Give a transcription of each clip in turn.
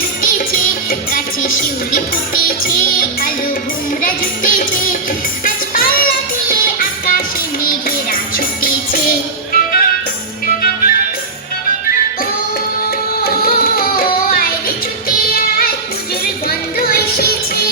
জুটেছে, গাছে শিউলি ফুটেছে, কালো ভোমরা জুটেছে, আজ পাল্লা দিয়ে আকাশে মেঘেরা ছুটেছে। ও আয়রে ছুটে আয়, পুজোর গন্ধ এসেছে।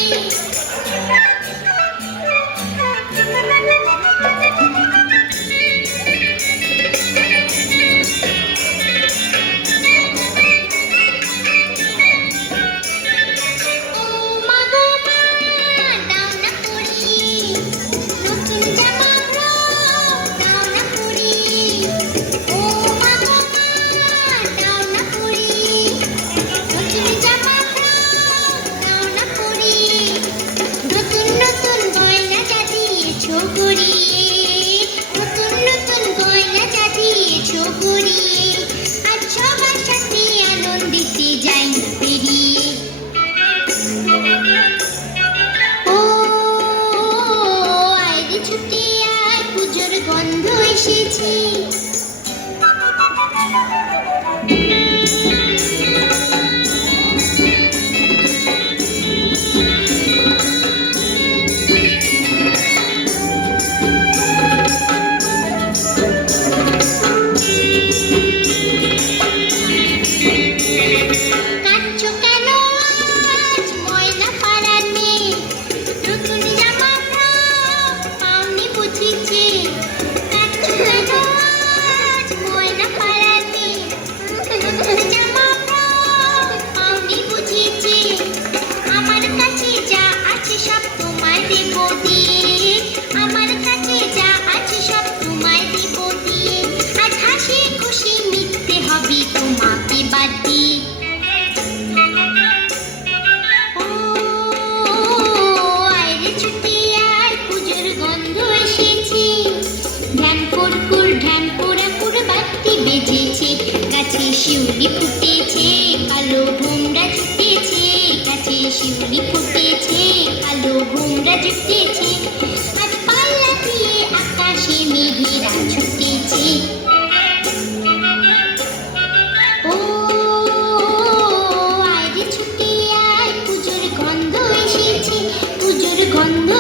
গন্ধ এসেছে। শিউলি ফুটেছে, কালো ভোমরা জুটেছে, গাছে শিউলি ফুটেছে, কালো ভোমরা জুটেছে, আজ পাল্লা দিয়ে আকাশে মেঘেরা ছুটেছে। ও আয়রে ছুটে আয়, পুজোর গন্ধ এসেছে, পুজোর গন্ধ